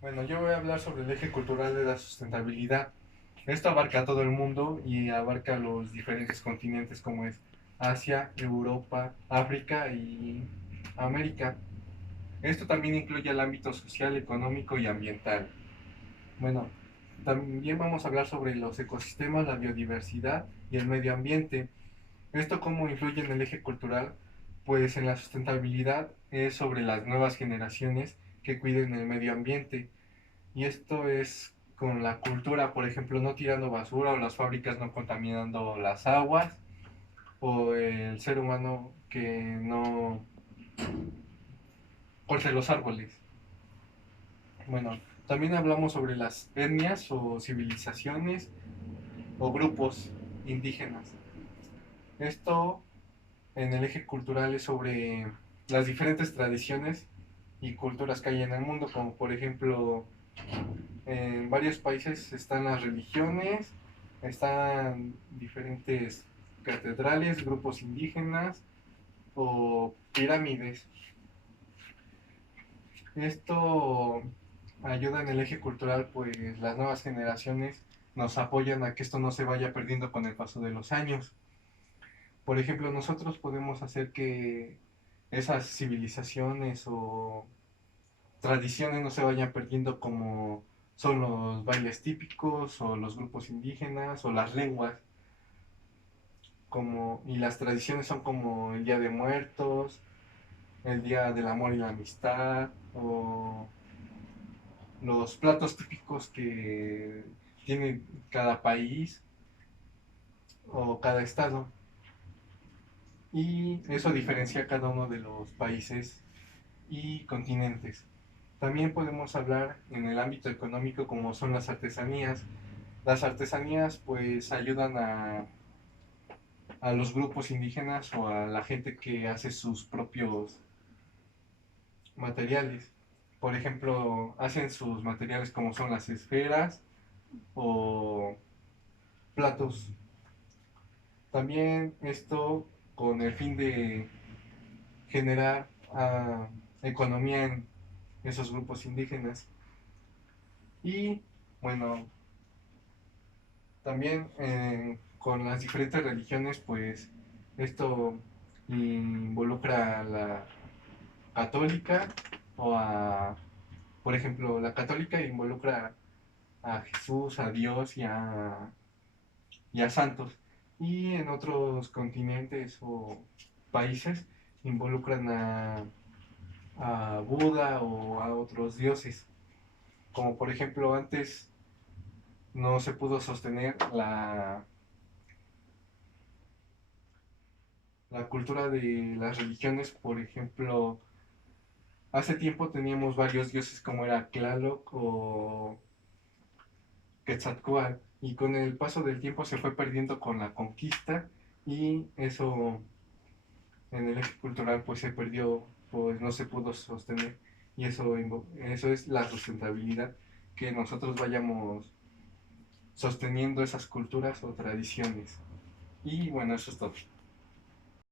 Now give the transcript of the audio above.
Bueno, yo voy a hablar sobre el eje cultural de la sustentabilidad. Esto abarca a todo el mundo y abarca los diferentes continentes como es Asia, Europa, África y América. Esto también incluye el ámbito social, económico y ambiental. Bueno, también vamos a hablar sobre los ecosistemas, la biodiversidad y el medio ambiente. ¿Esto cómo influye en el eje cultural? Pues en la sustentabilidad es sobre las nuevas generaciones que cuiden el medio ambiente. Y esto es con la cultura, por ejemplo, no tirando basura o las fábricas no contaminando las aguas o el ser humano que no corte los árboles. Bueno, también hablamos sobre las etnias o civilizaciones o grupos indígenas. Esto en el eje cultural es sobre las diferentes tradiciones y culturas que hay en el mundo, como por ejemplo en varios países están las religiones, están diferentes catedrales, grupos indígenas o pirámides. Esto ayuda en el eje cultural, pues las nuevas generaciones nos apoyan a que esto no se vaya perdiendo con el paso de los años. Por ejemplo, nosotros podemos hacer que esas civilizaciones o tradiciones no se vayan perdiendo como son los bailes típicos o los grupos indígenas o las lenguas como y las tradiciones son como el Día de Muertos, el Día del Amor y la Amistad o los platos típicos que tiene cada país o cada estado y eso diferencia cada uno de los países y continentes. También podemos hablar en el ámbito económico como son las artesanías. Las artesanías pues ayudan a los grupos indígenas o a la gente que hace sus propios materiales. Por ejemplo, hacen sus materiales como son las esferas o platos. También esto con el fin de generar economía en esos grupos indígenas. Y bueno, también con las diferentes religiones, pues esto involucra a la católica o a, por ejemplo, la católica involucra a Jesús, a Dios y a santos. Y en otros continentes o países involucran a Buda o a otros dioses. Como por ejemplo antes no se pudo sostener la cultura de las religiones, por ejemplo, hace tiempo teníamos varios dioses como era Tlaloc o Quetzalcóatl y con el paso del tiempo se fue perdiendo con la conquista y eso en el eje cultural pues se perdió, pues no se pudo sostener y eso es la sustentabilidad, que nosotros vayamos sosteniendo esas culturas o tradiciones. Y bueno, eso es todo.